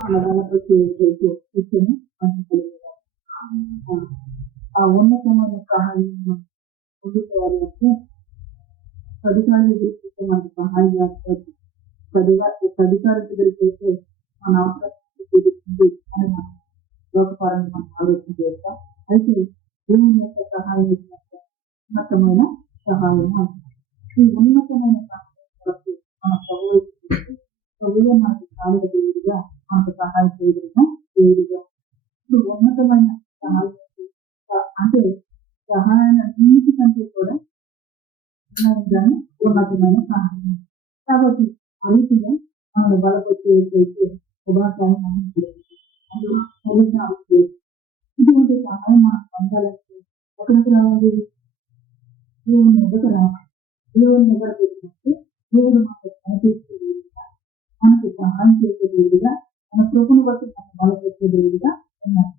కూర్చొని ఆ ఉన్నతమైన సహాయం పొందుకోవాలంటే అధికారుల దగ్గరికి మనకు సహాయం చేస్తారు. అధికారుల దగ్గరికి అయితే మన అవసరం తీరుతుంది అని మనం లోకపరంగా మనం ఆలోచన చేస్తాం. అయితే దేవుని యొక్క సహాయం ఉన్నతమైన సహాయం. ఈ ఉన్నతమైన సహాయం కొరకు మన ప్రభువే మనకు కాలువ దేవుడిగా మనకు సహాయం చేయగలిగిన దేవుడిగా. ఇప్పుడు ఉన్నతమైన సహాయం అంటే సహాయాన్ని అన్నిటికంటే కూడా ఉన్నతమైన సహాయం. కాబట్టి అవిటిగా మనల్ని బలపరిచేటైతే శుభాకారం ఇటువంటి సహాయం మనం పొందాలంటే ఎక్కడికి రావాలి? దేవుని ఎదుట రావాలి. దేవుని దగ్గర పెట్టినట్టు దేవుడు మనకు కనిపించే దేవుడిగా, మనకు సహాయం చేసే దేవుడిగా, మన కృపను బట్టి మనం బలపరిచే దేవుడిగా ఉన్నారు.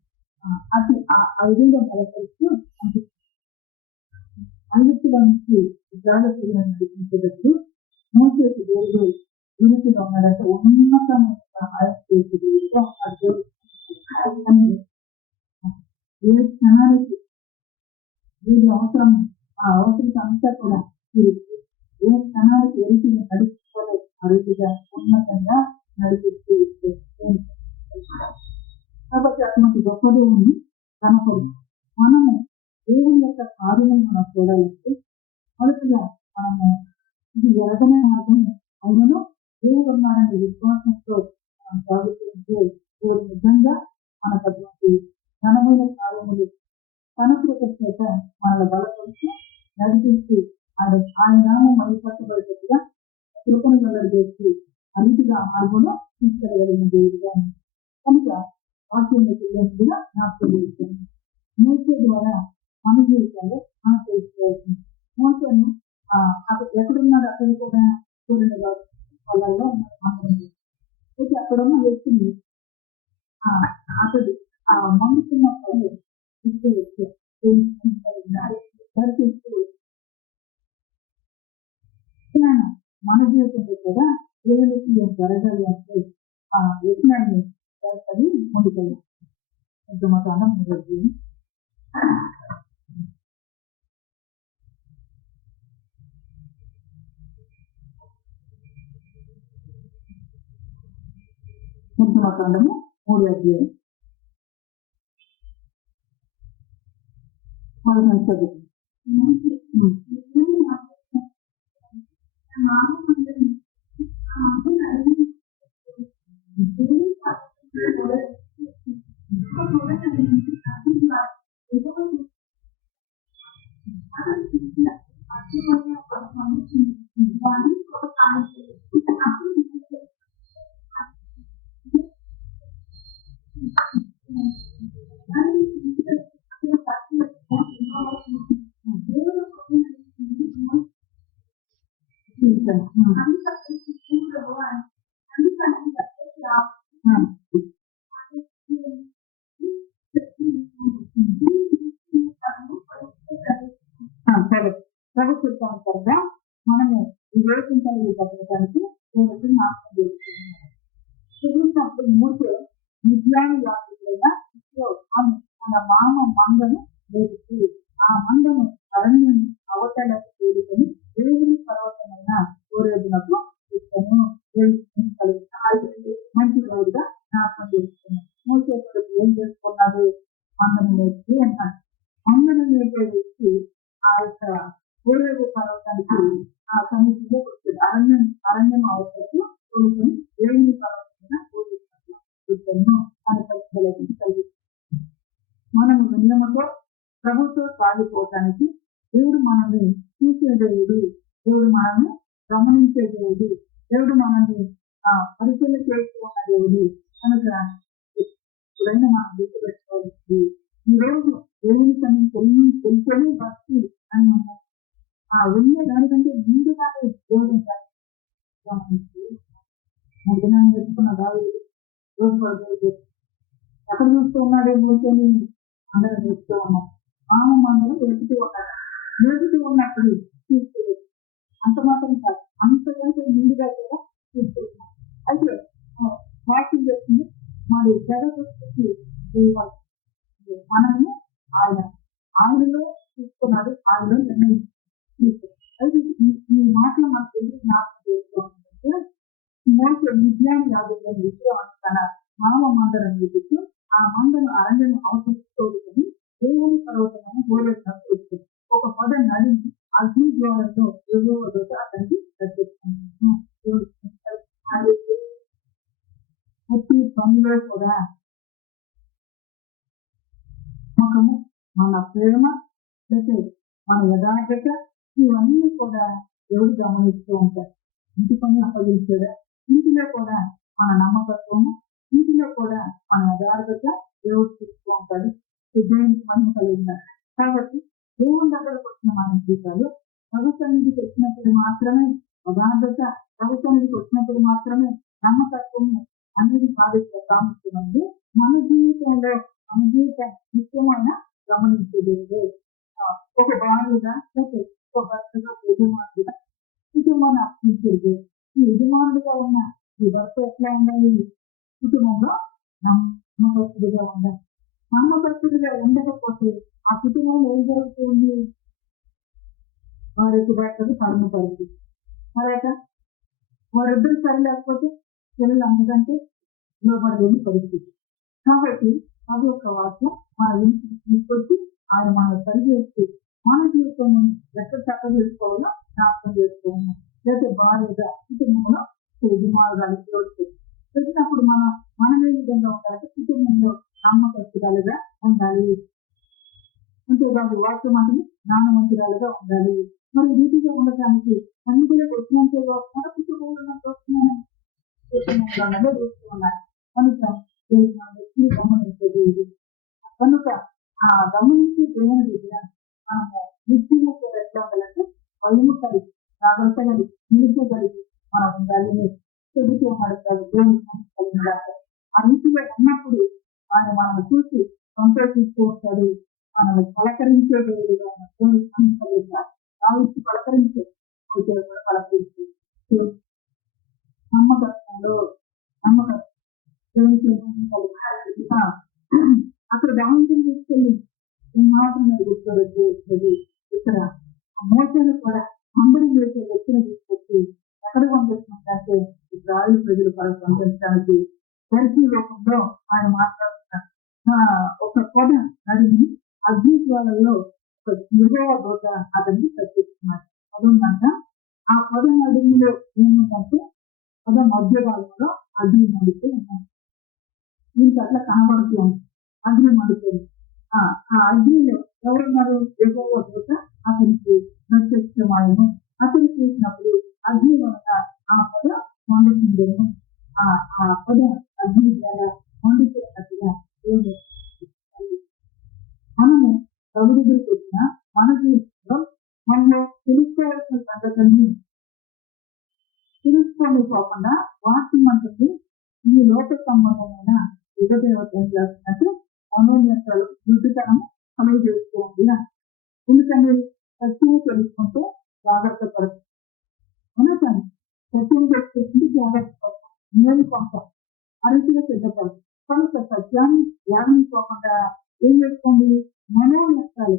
అది ఆ విధంగా బలపరుస్తూ ఐగుప్తుల నుంచి ఇజ్రాయేలీయులను నడిపించేటప్పుడు మోషేకు దేవుడు వినతిగా ఉన్నాడంటే ఉన్నతమైన సహాయం చేసే దేవుడిగా ఆ దేవుడు ఏ క్షణానికి వీడి అవసరం ఆ అవసరం అంతా కూడా ఏ క్షణానికి ఎరిటిని నడుచుకోలే అరుదుగా ఉన్నతంగా నడిపిస్తూ కాబట్టి అటువంటి గొప్ప దేవుని కనపడి మనము దేవుని యొక్క కార్యం మనం చూడాలంటే మొదటిగా మనము ఇది ఎరగనే మార్గం అయినను దేవుడు ఉన్నాడనే విశ్వాసంతో మనం సాగుతుంటే దేవుడు నిజంగా మనకు అటువంటి ఘనమైన కార్యములు తన కృప చేత మనల్ని బలపరిచి నడిపించి ఆయన నామం మైపట్టబడేటట్టుగా కృపను వెల్లడిచేసి అన్నిటిగా మార్గంలో తీసుకెళ్ళగలిగిన దేవుడిగా కనుక వాక్యంలో పిల్లలుగా జ్ఞాపకం చేస్తుంది. మోసే ద్వారా మన జీవితంలో మనం తెలుసుకోవాల్సింది. మోసను ఎక్కడున్నాడు అక్కడ కూడా చూడండి వాళ్ళల్లో అయితే అక్కడున్న వ్యక్తిని అతడు ఆ మనుషున్నప్పుడు మన జీవితంలో కూడా దేవునికి జరగాలి అంటే ఆ యజ్ఞాన్ని చేస్తుంది ముందుకెళ్ళాం. ఎంతమానం నిర్గమకాండము 3వ అధ్యాయం 15వ ప్రభుత్వంగా మనము వివేచించలేని పథకానికి నాశనం చేస్తున్నాం. చూసినప్పుడు మూసే నిద్యాన్ని యాత్రికులైన మన మామ మందను వేసి ఆ మందను అరణ్యం అవతలకు తేలుకొని దేవుని పర్వతమైన సూర్యునకు ఇస్తాను మంచి రోజుగా నాశనం చేస్తున్నాం. మూసే ఏం చేసుకున్నాడు? మందను వేసి అన్నాడు. మందను వేసే వ్యక్తి ఆ యొక్క సూర్యుడు పర్వతానికి ఆ సన్నిధిలో వచ్చాడు. అరణ్యం అవతలకు తోలుకొని దేవుని పర్వతమైన సూర్యుడు అని కలిగి మనము విన్నమతో ప్రభుత్వం సాగిపోవటానికి దేవుడు మనల్ని చూసే దేవుడు, దేవుడు మనల్ని గమనించే దేవుడు, దేవుడు మనల్ని పరిశీలన చేసుకున్న దేవుడు కనుక ఎప్పుడైనా మనం గుర్తుపెట్టుకోవాలి. ఈ రోజు దేవుని తనని తెలుసుకొని భక్తి అని మనం వెళ్ళే దానికంటే ముందుగానే దేవుడు గమనించి ముందుగానే చెప్పుకున్న దాడు రోజు ఎక్కడ చూస్తూ ఉన్నాడే కూర్చొని అందరూ చూస్తూ ఉన్నాం. అందరూ వెతుకుతూ ఉన్నారు. వెతుకుతూ ఉన్నప్పుడు చూసుకోలేదు. అంత మాత్రం కాదు, అంతకంటే ముందుగా కూడా చూస్తున్నాం. అయితే వాకింగ్ చేస్తుంది మరి జగత్తుకి దైవం మనము ఆయన ఆయనలో తీసుకున్నాడు, ఆయనలో నిర్ణయించుకున్నాడు. అయితే ఈ మాటలు మనకు ఎందుకు జ్ఞాపకం చేసుకోవాలంటే మోసే విజ్ఞాని యాదవుల విషయం తన మామ మందరం ఎదుగుతూ ఆ మందను అరణ్యం అవసరిస్తోడుకొని దేవుని పర్వతమైన గోడలకు వచ్చింది. ఒక పొద నడిచి అగ్ని ద్వారంలో ఎగువతో అతనికి ప్రత్యక్షం. ప్రతి పనిలో కూడా నమ్మకము, మన ప్రేమ, లేకపోతే మన యథార్థత ఇవన్నీ కూడా దేవుడు గమనిస్తూ ఉంటారు. ఇంటి పని అప్పగించాడా, ఇంటిలో కూడా మన నమ్మకత్వము, ఇంటిలో కూడా మన యథార్థత దేవుడు చూస్తూ ఉంటాడు. దేవునికి మహిమ కలిగినారు. కాబట్టి దేవుని దగ్గరకు వచ్చిన మన జీవితాలు ప్రభు సన్నిధికి వచ్చినప్పుడు మాత్రమే యథార్థత, ప్రభు సన్నిధికి వచ్చినప్పుడు మాత్రమే నమ్మకత్వము అనేది సాధించే ప్రాముఖ్యమంది మన జీవితంలో మన జీవితం ముఖ్యమైన గమనించేది. ఒక భార్యగా లేకపోతే ఒక భర్తగా యజమానుడిగా కుటుంబాన్ని అర్పించేది. ఈ యజమానుడిగా ఉన్న ఈ భర్త ఎట్లా ఉండాలి? కుటుంబంలో నమ్మకస్తుడిగా ఉండాలి. నమ్మకస్తుడిగా ఉండకపోతే ఆ కుటుంబంలో ఏం జరుగుతుంది? వారికి భర్తకు పరమ పరిస్థితి. తర్వాత వారిద్దరు సరి లేకపోతే పిల్లలు అంతకంటే లోపడలేని పరిస్థితి. కాబట్టి అది ఒక వాక్యం మన ఇంటికి తీసుకొచ్చి ఆయన మనం సరి చేసి మన జీవితం ఎక్కడ చక్కగా చేసుకోవాలో జ్ఞాపకం చేసుకోవాలి. లేకపోతే భార్యగా కుటుంబంలో యజమానులుగా వచ్చినప్పుడు మనం ఏ విధంగా ఉండాలంటే కుటుంబంలో నమ్మకస్తురాలుగా ఉండాలి. అంతేకాదు వాక్యం అంటే జ్ఞానవంతురాలుగా ఉండాలి. మరి వీటిగా ఉండటానికి సన్నిధిలోకి వచ్చినంతే మన కుటుంబంలో చూస్తున్నారు కనుక ఎప్పుడు గమనించేది ఇది. కనుక ఆ గమనించే దేవుని దగ్గర మనము నిత్యము కూడా ఎట్లా ఉండాలంటే భయము కలిగి, జాగ్రత్త కలిగి, నిలిచి కలిగి మనం ఉండాలి. చెబుతూ పడతాడు దేవుని కలిగి ఉండాలి. ఆ రీతిగా ఉన్నప్పుడు ఆయన మనల్ని చూసి సంతోషిస్తూ ఉంటాడు. మనల్ని పలకరించే దేవుడిగా దేవుని కలిగిస్తారు. ఆ ఇచ్చి పలకరించే కూడా పలకరించే నమ్మకత్వంలో అక్కడ దాని తీసుకెళ్ళి మాత్రం గుర్తుపెట్టి ఇక్కడ మోసాలు కూడా అందరూ చేసే వ్యక్తిని తీసుకొచ్చి ఎక్కడ పంపిస్తుంటే ఇస్రాయేలు ప్రజలు పంపించడానికి పరిచయ రూపంలో ఆయన మాట్లాడుతున్నారు. ఒక పొద నడిని అగ్ని జ్వాలల్లో ఒక యెహోవా దూత అతన్ని ప్రత్యక్షిస్తున్నారు. అదేంటంట ఆ పొద నడిలో ఏముందంటే పొద మధ్య భాగంలో అగ్ని మండుతూ ఉన్నాయి. దీనికి అట్లా కనబడుతుంది అగ్ని మండుతుంది. ఆ అగ్నిలో ఎవరున్నారు? యెహోవా దూత అతనికి ప్రత్యక్షమాయను. అతను చూసినప్పుడు అగ్ని వలన ఆ పొద మండుతుందేమో. ఆ పొద అగ్ని ద్వారా మండుతున్నట్టుగా మనము ప్రభు దగ్గరికి వచ్చిన మన జీవితంలో మనలో తెలుసుకోవాల్సిన సంగతిని తెలుసుకోలేకపోకుండా వాక్యం అంటుంది ఈ లోక సంబంధమైన యుగదేవత ఏం చేస్తున్నట్టు మనోన్యతలు వృద్ధితనం కలుగజేస్తూ ఉంది. ఎందుకంటే సత్యం తెలుసుకుంటే జాగ్రత్త పడుతుంది. అనుకోండి సత్యం తెలుసుకుంటే జాగ్రత్త పడతాం, నేను కొంటాం, అరిసిగా సిద్ధపడతాం. కనుక సత్యాన్ని ధ్యానించుకోకుండా ఏం చేసుకోండి? మనోనేత్రాలు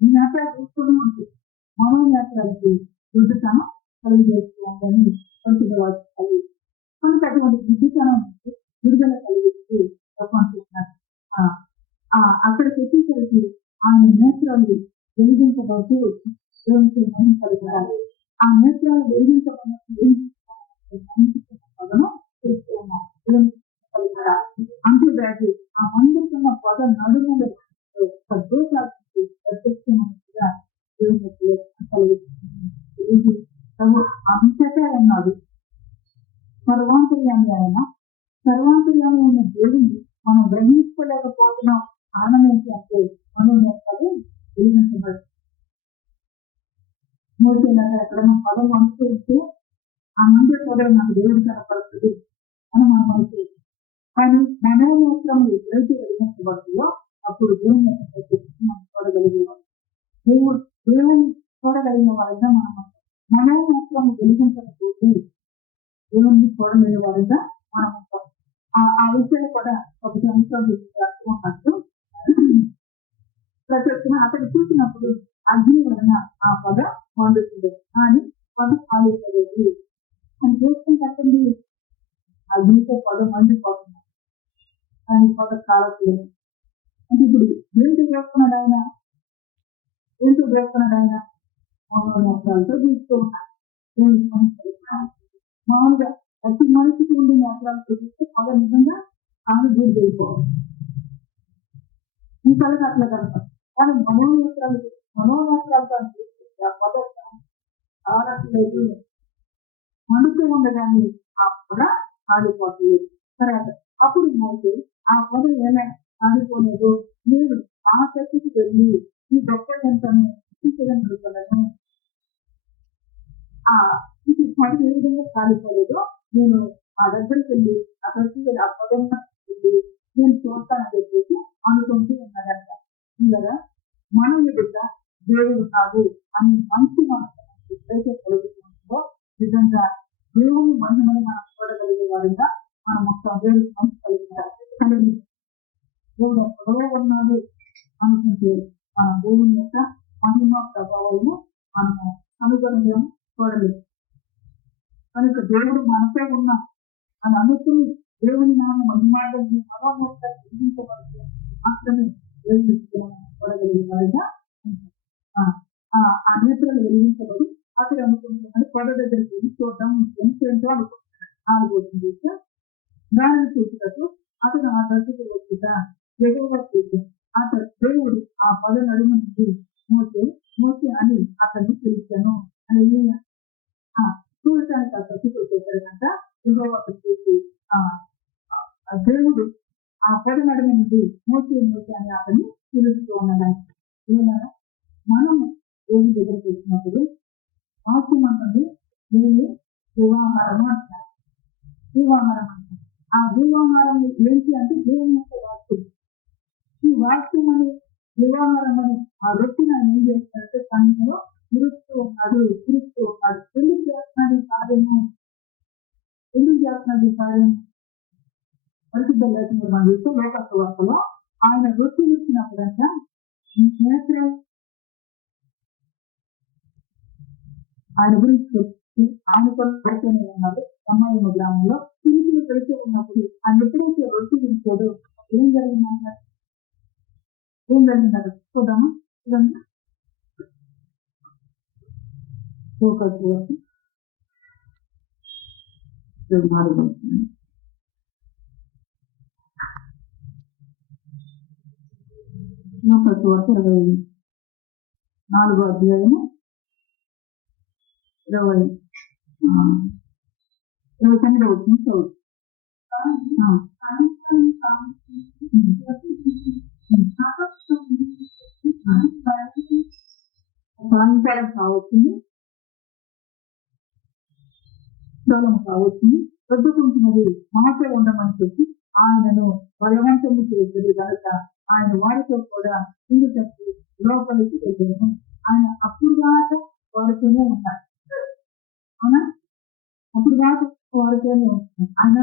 ఈ నేత్రాలు చూస్తూనే ఉంటుంది. మనోనేత్రాలకి వృద్ధితనం కలుగజేస్తూ ఉందని పరిశుద్ధవాక్యం కలిగి కనుక అటువంటి వృద్ధితనం విడుదల కలిగిస్తూ పంపిస్తున్నారు. అక్కడికి వచ్చేసరికి ఆయన నేత్రాలు వెలిగించబడుతూ వచ్చి దేవునికి మహిమ కలుగుతారు. ఆ నేత్రాలు వెలిగించబడినప్పుడు పదను చేస్తూ ఉన్నారు. అంతేకాదు ఆ మండుతున్న పద నడుమలో ప్రత్యక్షంగా దేవుని కలుగుతుంది. అంతటా ఉన్నాడు. సర్వాంతర్యామి అయిన దేవుని మనం గ్రహించుకోలేకపోతున్నాం. కారణం ఏంటి అంటే మనం వెలిగించబడి ఎక్కడైనా పదం అనుసరిస్తే ఆ మంది పదవి నాకు దేవుడు కనపడుతుంది అని మనం అనుకోవచ్చు. కానీ మనోనేత్రం ఎప్పుడైతే వెలిగించబడుతుందో అప్పుడు దేవుని మనం చూడగలిగేవాడు. దేవుని చూడగలిగిన వారిగా మనం మనోనేత్రం వెలిగించకపోతే దేవుణ్ణి చూడలేని వారిగా మనం ఉంటాం. ఆ విషయాలు కూడా ఒక సంవత్సరం ఉన్నట్టు ప్రతి ఒక్క అతను చూసినప్పుడు అగ్ని వలన ఆ పొద మండుతుంది కానీ పొద కాలిపోలేదు అని చూసుకుని చెప్పండి. అగ్నితో పొద మండిపోతుంది కానీ పొద కాలట్లేదు. అంటే ఇప్పుడు ఏంటి చేస్తున్నాడు ఆయన? ఏంటో చేస్తున్నాడు ఆయన? నేత్రాలతో చూస్తూ ఉన్నాడు. మామూలుగా ప్రతి మనిషికి ఉండే నేత్రాలతో చూస్తే పొద నిజంగా ఆనుభూతి అయిపోవాలి. ఈ కళకు అట్లా కనపడదు. కానీ మనోనేత్రాలతో చూస్తే ఆ పొద ఆడట్లేదు, మండుతూ ఉండగానే ఆ పొద ఆడిపోతుంది. తర్వాత అప్పుడు మోసే ఆ పొద ఎలా ఆడిపోలేదు, నేను ఆ శక్తికి వెళ్ళి ఈ గొప్ప ఎంతను తీసుకెళ్ళగలుగుతాను. ఇది పొద ఏ విధంగా కాలిపోలేదో నేను ఆ దగ్గరికి వెళ్ళి అక్కడికి వెళ్ళి ఆ పొద వెళ్ళి నేను చూస్తానని చెప్పేసి అనుకుంటూ ఉన్నాడంట. ఇలా మనం ఎదుట దేవుడు కాదు అని మంచి మనసు ఎప్పుడైతే కలుగుతుందో నిజంగా దేవుని మహిమని మనం చూడగలిగే వారిగా మనం మొత్తం దేవుడికి మంచి కలిగి దేవుడు ఎక్కడో ఉన్నాడు అనుకుంటే మన దేవుని యొక్క మహిమ ప్రభావాలను మనము కనుగొనలేము, చూడలేము. కనుక దేవుడు మనతో ఉన్నా అని అనుకుని దేవుని నామ మహిమాన్ని అలవాటు గ్రహించబడుతుంది మాత్రమే దేవుని చూడగలిగే వారిగా ఆ నేత్రాలు వెలిగించబడి అతడు అనుకుంటున్నాడు పొద దగ్గరికి వెళ్ళి చూద్దాం ఎంతో అనుకుంటున్నాడు. ఆలోచన దానిని చూసినట్టు అతను ఆ దశకు వచ్చుట ఎగువ చూసి అతడు దేవుడు ఆ పొద నడుమ నుండి మోసే అని అతన్ని పిలిచాను అని చూడటానికి ఆ దశకు వచ్చేసారు కనుక ఎగువ చూసి దేవుడు ఆ పొద నడుమ నుండి మోసే అని అతన్ని పిలుస్తూ ఉన్నదాన్ని. ఏమన్నా మనం దేవుని దగ్గరికి వచ్చినప్పుడు వాక్యమంది నేను వివాహారం అంటారు. వివాహారం అంటారు. ఆ వివాహారం ఏంటి అంటే దేవుని యొక్క వాక్యం. ఈ వాక్యం అని వివాహారం అని ఆ రొట్టెని ఆయన ఏం చేస్తారంటే తనలో తిరుగుతూ ఉన్నాడు. ఎందుకు చేస్తున్నాడు ఈ కార్యము? పరిశుద్ధ లేఖనం మనం చూస్తే లోకస్ వార్తలో ఆయన రొట్టెలు ఇచ్చినప్పుడంట నేత్రం ఆయన గురించి చెప్పి ఆయన కూడా పెడుతూనే ఉన్నారు. అమ్మాయి గ్రామంలో తిరుగులు పెడుతూ ఉన్నప్పుడు ఆయన ఎప్పుడైతే రొట్టెలు ఇచ్చాడో ఏం జరిగిందంట చూద్దామా? లోకస్ వార్త 24వ అధ్యాయము 29వ వచనం చదువు. సాయంకాలం కావచ్చింది, వద్దుకుంటున్నది మాతో ఉండమని చెప్పి ఆయనను బలవంతము చేసేది కనుక ఆయన వారితో కూడా ఇందు చెప్పి లోపలికి వెళ్ళాను. ఆయన అప్పుడు దాకా వారితోనే ఉన్నారు. అవునా? అప్పుడు దాకా వారితోనే ఉంటున్నారు. ఆయన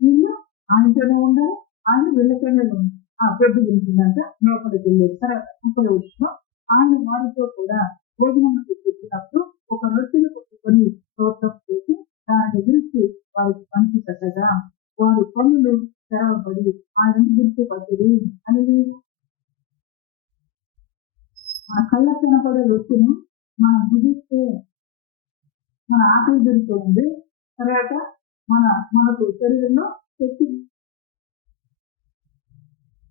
వీళ్ళు ఆయనతోనే ఉన్నారు, ఆయన వీళ్ళతోనే ఉన్నారు. పొద్దు గురించిందంట లోపలికి వెళ్ళేది. తర్వాత 30వ వచనం ఆయన వారితో కూడా భోజనం చెప్పినప్పుడు ఒక రొట్టెను కొట్టుకొని స్తోత్రం చేసి దాని గురించి వారికి పంచి పెట్టగా వారి పనులు తెరవబడి ఆయన గుర్తుపట్టదు అనేది. మన కళ్ళకు కనపడే రొట్టెను మనం భుజిస్తే మన ఆకలి దొరుకుతుంది. తర్వాత మనకు శరీరంలో శక్తి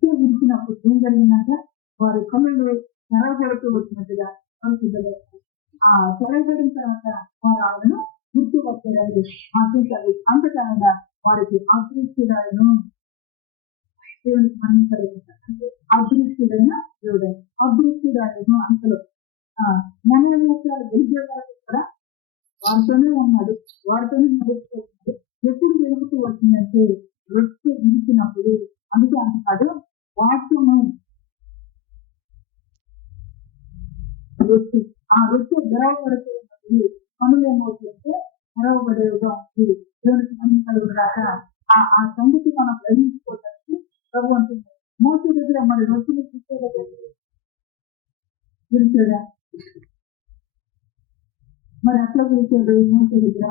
గురించినప్పుడు ఏం జరిగిందంటే వారి కళ్ళు తెరవబడుతూ వచ్చినట్టుగా పరిశుద్ధులు తెరవబడిన తర్వాత వారు ఆవిడను గుర్తుపట్టారు, ఆశించారు. అంతటా వారికి అదృష్టుడాయను దేవునికి అంటే అదృష్టుడైన దేవుడు అదృష్టుడాయను. అంతలో మనోనేత్రాలు వెలిగే వారికి కూడా వారితోనే ఉన్నాడు, వారితోనే నడుస్తున్నాడు. ఎప్పుడు వెలుగుతూ వచ్చిందంటే రొట్టె విడిచినప్పుడు. అందుకే అంటున్నాడు వాక్యము రొట్టె. ఆ రొట్టె గెలవబడుతూ ఉన్నప్పుడు పనులు ఏమవుతుందంటే మరొకదేవిగా ఉంది. దేవునికి మహిమ కలుగుగాక. ఆ సంగతి మనం గ్రహించుకోవడానికి ప్రభు అంటుంది. మోసే దగ్గర మరి రొట్టెలు పిలిచాడా? మరి అట్లా పిలిచాడు మోసే దగ్గర.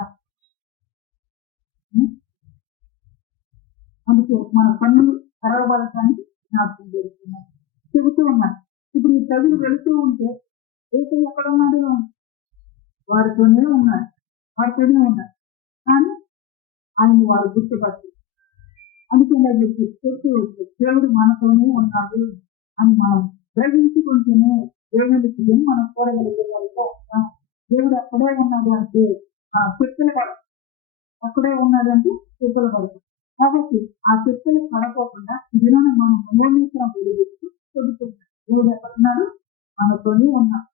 అందుకే మన పన్నులు కరవబడటానికి జ్ఞాపకం చేస్తున్నాం, చెబుతూ ఉన్నాను. ఇప్పుడు ఈ ప్రజలు వెళుతూ ఉంటే ఏసై ఎక్కడ ఉన్నాడు? వారితోనే ఉన్నాడు. కానీ ఆయన వారు గుర్తుపట్టి అందుకే చెప్తూ వచ్చే దేవుడు మనతోనే ఉన్నాడు అని మనం గ్రహించుకుంటేనే దేవుడికి మనం చూడగలిగేవారుగా ఉంటాం. దేవుడు అక్కడే ఉన్నాడు అంటే చెప్పులు పడదు. అక్కడే ఉన్నాడంటే చెప్పులు పడదు. కాబట్టి ఆ చెప్పులు పడకోకుండా ఇదిలోనే మనం మనోన్నేశ్వరం వెలిగిస్తూ చెబుతున్నాం, దేవుడు ఎక్కడున్నాడు? మనతోనే ఉన్నాడు.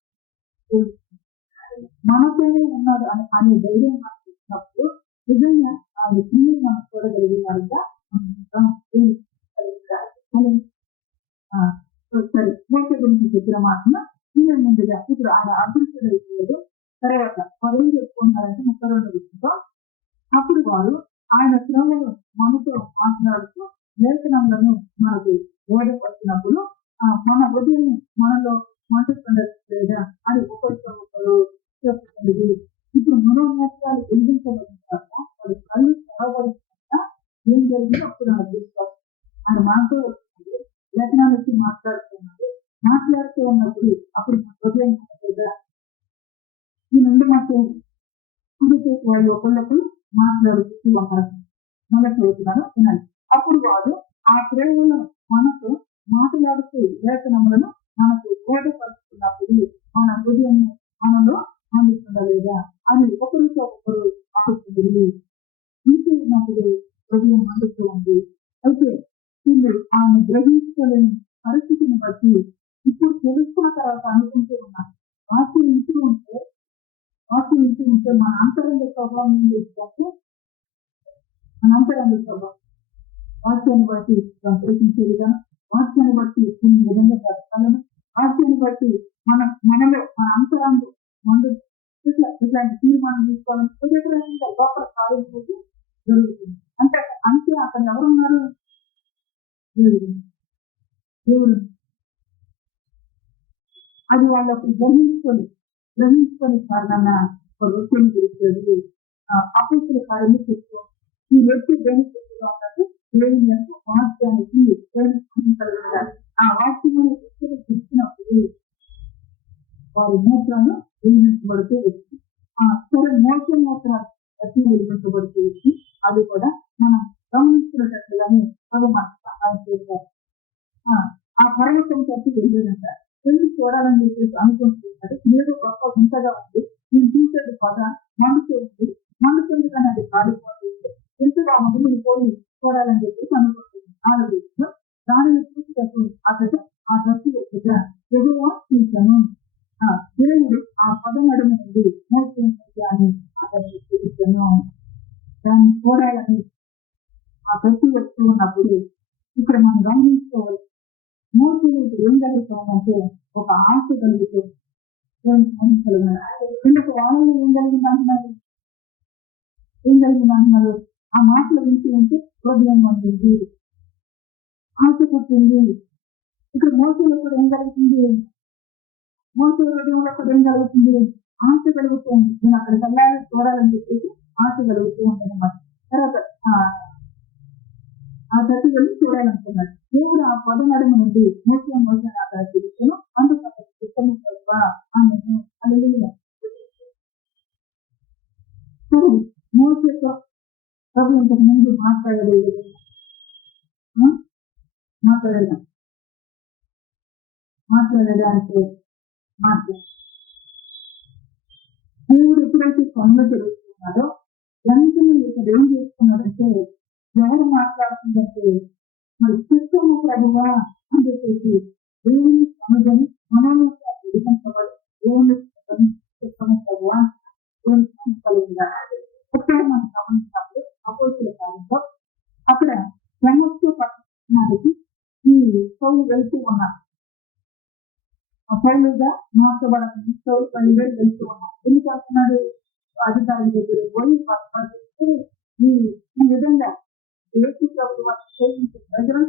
మనతోనే ఉన్నాడు అనే ధైర్యం మనకు ఇచ్చినప్పుడు నిజంగా ఆయన పిల్లలు మనం చూడగలిగే వారిగా సరే. మోసే గురించి చెప్పిన మాటను ఈయన ముందుగా ఇప్పుడు ఆయన అభివృద్ధి అయిపోయాడు. తర్వాత వారు ఏం చెప్పుకుంటారంటే 32 విషయంలో అప్పుడు వారు ఆయన శ్రమలు మనతో మాట్లాడుతూ లేఖనములను మనకు బోధపడుతున్నప్పుడు మన హృదయం మనలో మంటుతుండలేదా అని ఒకరు చెప్పుకుంది. ఇప్పుడు మనోనేత్రాలు వెలిగించబడిన తర్వాత వారి కళ్ళు తెరవబడిన ఏం జరిగిందో అప్పుడు ఆయన విశ్వాసం. ఆయన మనతో వస్తుంది, లేఖనాలు వచ్చి మాట్లాడుతూ ఉన్నప్పుడు అప్పుడు మన హృదయం లేదా ఈ నుండి మాకు వాళ్ళు ఒకళ్ళొకరు మాట్లాడుతూ ఉన్నారు. మళ్ళీ చదువుతున్నాను వినండి. అప్పుడు వారు ఆ ప్రేమలను మనకు మాట్లాడుతూ లేఖనములను మనకు బోధపరుస్తున్నప్పుడు మన హృదయం మనలో మండుతుండలేదా అని ఒకరితో ఒకరు ఆడుతుంది. ఇంటి ఉన్నప్పుడు హృదయం మండుతూ ఉంది. అయితే వీళ్ళు ఆమె గ్రహించుకోలేని పరిస్థితిని బట్టి ఇప్పుడు తెలుసుకున్న తర్వాత అనుకుంటూ ఉన్నారు. వాక్యం ఇంటూ ఉంటే మన అంతరంగ స్వభావం ఏం చేస్తుంటే మన అంతరంగ స్వభావం వాక్యాన్ని బట్టి సంతోషించే విధానం, వాక్యాన్ని బట్టి కొన్ని విధంగా బ్రతకాలను, వాక్యాన్ని బట్టి మనలో మన అంతరంగం మందు ఇట్లాంటి తీర్మానం తీసుకోవాలని గొప్ప కార్యం జరుగుతుంది. అంటే అక్కడ ఎవరున్నారు? దేవుడు. అది వాళ్ళకు గ్రహించుకొని కారణంగా ఒక రొట్టెని పిలిచేది అపోస్తుల కార్యము చెప్తూ ఈ రొట్టె బెనిఫిట్గా ఉన్నట్టు దేవుని యొక్క వాక్యానికి ఆ వాక్యమైన రొట్టెను పిలిచినప్పుడు వారి మూత్రాలు వెలిగించబడుతూ వచ్చింది. సరే, మోసం మూత్రాలు రచన వెలిగించబడుతూ వచ్చి అది కూడా మనం గమనించుకున్నట్లుగానే మనకు సహాయం చేశారు. ఆ పర్వతం తప్పి వెళ్ళాడంట. వెళ్ళి చూడాలని చెప్పేసి అనుకుంటున్నాడు. ఏదో గొప్ప వింతగా ఉంది, నేను చూసేది పద మండుతుంది కానీ అది కాలిపోతుంది, ఎంతగా ఉంది, నేను పోయి చూడాలని చెప్పేసి అనుకుంటుంది. ఆలోచించడం దానిని చూసేటప్పుడు అతడు ఆ దృష్టి వచ్చేట ఎగువ చూశాను. దేవుడు ఆ పదనడుమ నుండి మోసండి అని అతన్ని చూపించాను. దాన్ని చూడాలని ఆ దృష్టి వస్తూ ఉన్నప్పుడు ఇక్కడ మనం గమనించుకోవాలి. మోసలు ఏం జరుగుతుందంటే ఒక ఆశ కలుగుతుంది. ఇంకొక వాళ్ళలో ఏం జరిగిందంటున్నారు ఆ మాటలు వింటూ ఉంటే హృదయం పొందింది, ఆశ పుట్టింది. ఇక్కడ మోసలో కూడా ఏం జరుగుతుంది? మోస హృదయంలో కూడా ఏం జరుగుతుంది? ఆశ కలుగుతుంది. నేను అక్కడికి వెళ్ళాలి, చూడాలని చెప్పేసి ఆశ కలుగుతూ ఉంటుంది అన్నమాట. తర్వాత ఆ గతి వెళ్ళి చూడాలనుకున్నాడు. దేవుడు ఆ పద నడుమ నుండి మోసం చూపించను అందుకు సరే మోసతో ప్రభు ఇంతకు ముందు మాట్లాడలేదు మాట్లాడడానికి దేవుడు ఎప్పుడైతే పనులు జరుగుతున్నాడో వెంటనే ఇక్కడ ఏం చేసుకున్నాడంటే ఎవరు మాట్లాడుతుందంటే మరి చిత్తము ప్రభువా అని చెప్పేసి దేవుని అనుగని మనలో విధించబడి దేవుని చిత్తము ప్రభువా దేవుని కలిగిందా. ఒకసారి మనం గమనించినప్పుడు అపోస్తుల కాలంలో అక్కడ క్రమస్సు పట్టణానికి ఈ పౌలు వెళ్తూ ఉన్నారు. ఆ పౌలుగా మార్చబడకుండా పౌలు వెళ్తూ ఉన్నారు. ఎందుకు వస్తున్నాడు? అధికారుల దగ్గర పోయి పట్టుబడితే ఈ ఈ విధంగా యేసు ప్రభు వారు ప్రేమించే ప్రజలు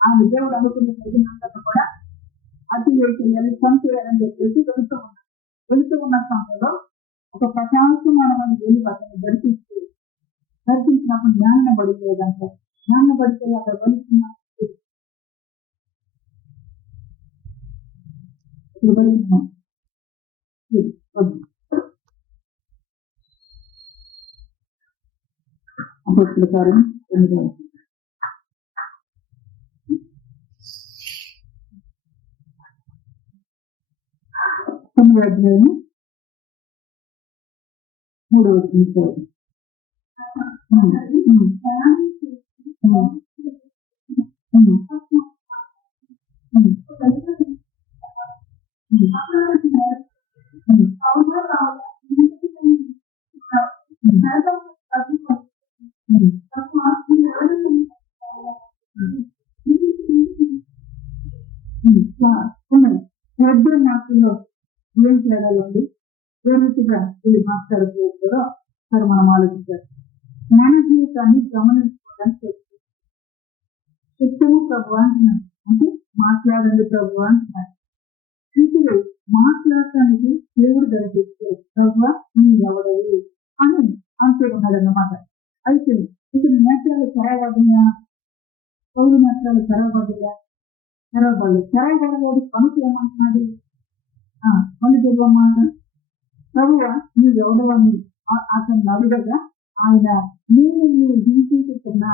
ఆయన దేవుడు అనుకున్న ప్రజలందరూ కూడా అతి చేయాలి చంపేయాలని చెప్పేసి వెళుతూ ఉన్న సమయంలో ఒక ప్రశాంతమైన వెలుగు అతను దర్శించినప్పుడు జ్ఞానం పడిపోయేదంట. జ్ఞానం పడిపోయి అక్కడ వెళుతున్న ప్రకారం 9వ అధ్యాయం 3వ వచనం. ఇద్దరు మాటల్లో ఏం తేడాలండి, ఏ రీతిగా వీళ్ళు మాట్లాడుకోవచ్చో సరే మనం ఆలోచించాలి. మన జీవితాన్ని గమనించుకోవడానికి చెప్తుంది. చెప్తాము ప్రభు అంటున్నాను అంటే మాట్లాడండి ప్రభు అంటున్నాడు. ఇప్పుడు మాట్లాడటానికి దేవుడు దయచేస్తే ప్రభు నీ ఎవడవి అని అంటూ ఉన్నాడు అన్నమాట. అయితే ఇక్కడ నేత్రాలు తెరవబడినా పౌరు నేత్రాలు తెరవబడ్డా తెరవబడలేదు పనులు ఏమంటున్నాడు, పని తెలియమాట ప్రభువ నీ ఎవడవని అతను అడుగగా ఆయన నేను హింసించుతున్నా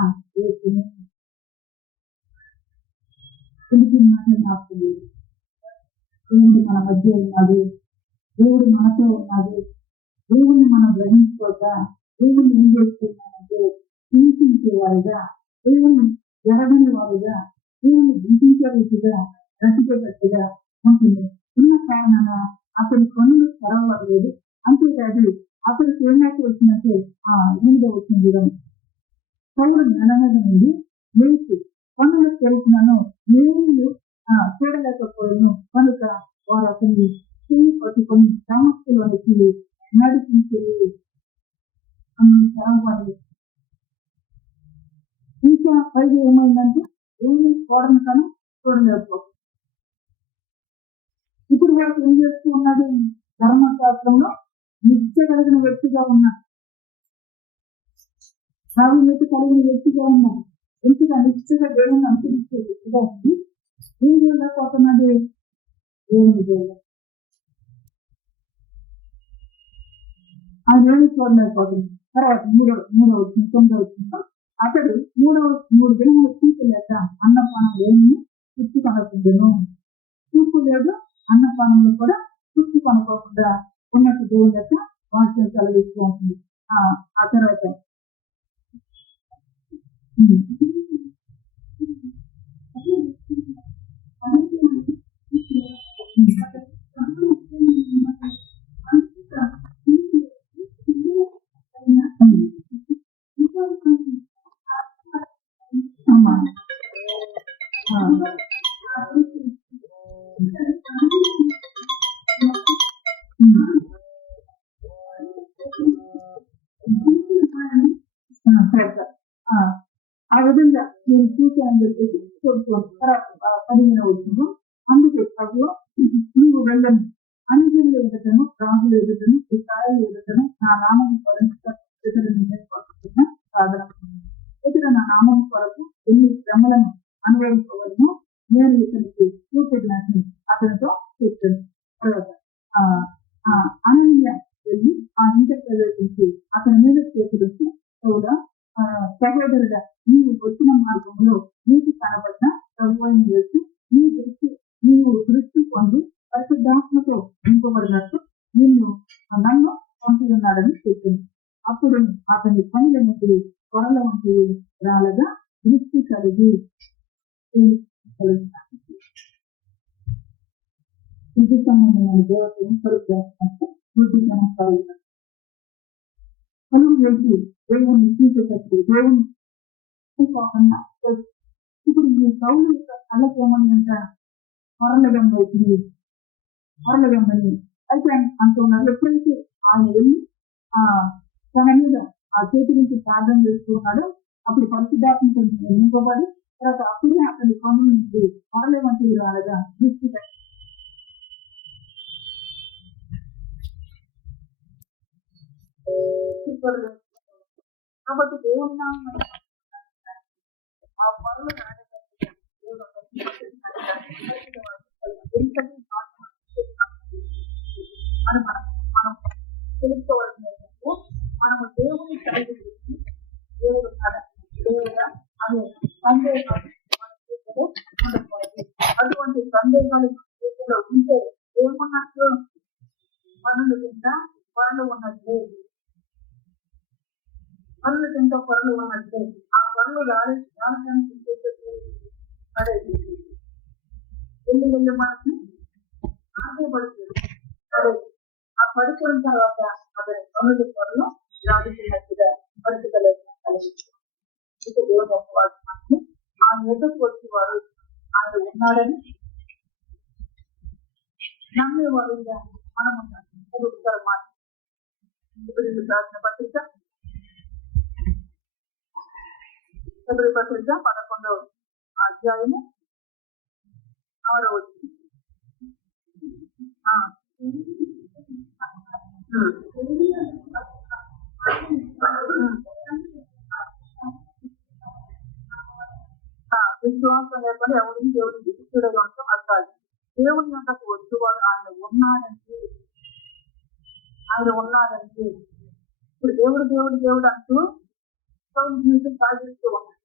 ఎందుకు మాట్లాడినాడు. దేవుడు మన మధ్య ఉన్నాడు, దేవుడు మనతో ఉన్నాడు. దేవుడిని మనం గ్రహించుకోక దేవుడిని ఏం చేస్తున్నామంటే హింసించేవారుగా, దేవుడిని ఎరగని వారుగా, దేవుడిని హింసించే రీతిగా రచించేటట్టుగా ఉంటుంది. ఉన్న కారణాన అతని కన్నులు తెరవలేదు. అంతేకాదు అతనికి ఏమైతే వచ్చిందంటే 8వ వచనం పౌరు నెల మీద నుండి లేచి కన్నులు తెరుచున్నాను, దేవుళ్ళు చూడలేకపోయాను కనుక వారు అతన్ని చెయ్యి పట్టుకొని సమస్యలోనికి నడిపించి తెరవబడలేదు. ఇంకా పైగా ఏమైందంటే ఏమి చూడను కానీ చూడలేకపోతుంది. ఇప్పుడు వాడు ఏం చేస్తూ ఉన్నాడు, ధర్మశాస్త్రంలో నిత్య కలిగిన వ్యక్తిగా ఉన్నాడు, సాగునీతి కలిగిన వ్యక్తిగా ఉన్నాడు. ఎంతగా నిశ్చగా దేవుని అనుసరించే వ్యక్తిగా ఉంది. ఏం చేయలేకపోతున్నాడు, దేవుని దేవుడు ఆ దేవుని చూడలేకపోతుంది. తర్వాత 9వ వచనం అతడు 3 దినములు చూపు లేక అన్నపానం దేవుని చూపు కనకుండును. చూపు లేదు, అన్నపానంలో కూడా చూపు కనుకోకుండా ఉన్నట్టు దేవుని యొక్క వాక్యం కలిగిస్తూ ఉంటుంది. ఆ తర్వాత ఆ విధంగా నేను చూశానని చెప్పేసి చెబుతాను. 15వ వచనం అందుకే ప్రభు నువ్వు వెళ్ళను అనుజనుల ఎదుటను రాజుల ఎదుటను ఇశ్రాయేలు ఎదుటను నా నామం సాధన ఇతర నా నామం కొరకు ఎన్ని శ్రమలను అనుభవించవలను నేను ఇతనికి చూపెట్టినని అతనితో చెప్పాను. తర్వాత అనన్య వెళ్ళి ఆ ఇంట ప్రవేశించి అతని మీద చేతులొచ్చి కూడా సహోదరుడా నీవు వచ్చిన మార్గంలో నీకు కనబడిన ప్రభుత్వం చేసి నీవు దృష్టి పొంది పరిశుద్ధాత్మతో నింపబడినట్టు నన్ను పంపి ఉన్నాడని చెప్పింది. అప్పుడు అతని పనులన్నిటి కొరల వంటి రాలగా దృష్టి కలిగి ఇంటి సంబంధమైన దేవతను కలుగుతున్నట్టు బుద్ధి కనసాగుతారు. కలుగు వెళ్ళి దేవుని తీసేటప్పుడు దేవుని కాకుండా ఇప్పుడు మీ సౌలు యొక్క కళ్ళకి ఏమన్నా కొరలగంబని అయితే అంటున్నారు. ఎప్పుడైతే ఆయన వెళ్ళి ఆ తన మీద ఆ చేతి నుంచి ప్రార్థన చేసుకున్నాడు. అప్పుడు పరిశుద్ధాత్మతో నింపబడి తర్వాత అప్పుడే అతని కన్నుల నుంచి మరల వంటి రాగా దృష్టి కాబట్టి దేవుని నామం ఆ పనులు మనం మనం తెలుసుకోవాల్సిన మనము దేవుని కలిగి దేవుడు లేదా అనే సందేహాలు ఉండకూడదు. అటువంటి సందేహాలు చేతిలో ఉంటే ఏమున్నట్లు పనులు కింద పొరలు ఉన్నట్లే, పనులు కింద పొరలు ఉన్నట్లే ఆ పొరలు రావడానికి పడేది వెళ్ళి మనకి ఆశపడుతుంది పడేది. ఆ పడిపోయిన తర్వాత అతని పనుల పొరలు రాడుతున్నట్టుగా పరిస్థితులను కలిగించారు. ఇక దేవుడు ఉపవాసాన్ని ఆయన ఎదుకు వచ్చి వారు ఆయన ఉన్నాడని నమ్మేవారుగా మనం ఉన్నాం. రాసిన పత్రిక 11వ అధ్యాయము 6వ వచనం. విశ్వాసం లేకుండా ఎవరిని దేవుడికి విశిష్టుడుగా ఉంటాం అర్థాలు. దేవుని అంతకు వచ్చేవాడు ఆయన ఉన్నాడంటే ఇప్పుడు దేవుడు దేవుడు దేవుడు అంటూ జీవితం సాగిస్తూ ఉన్నాడు.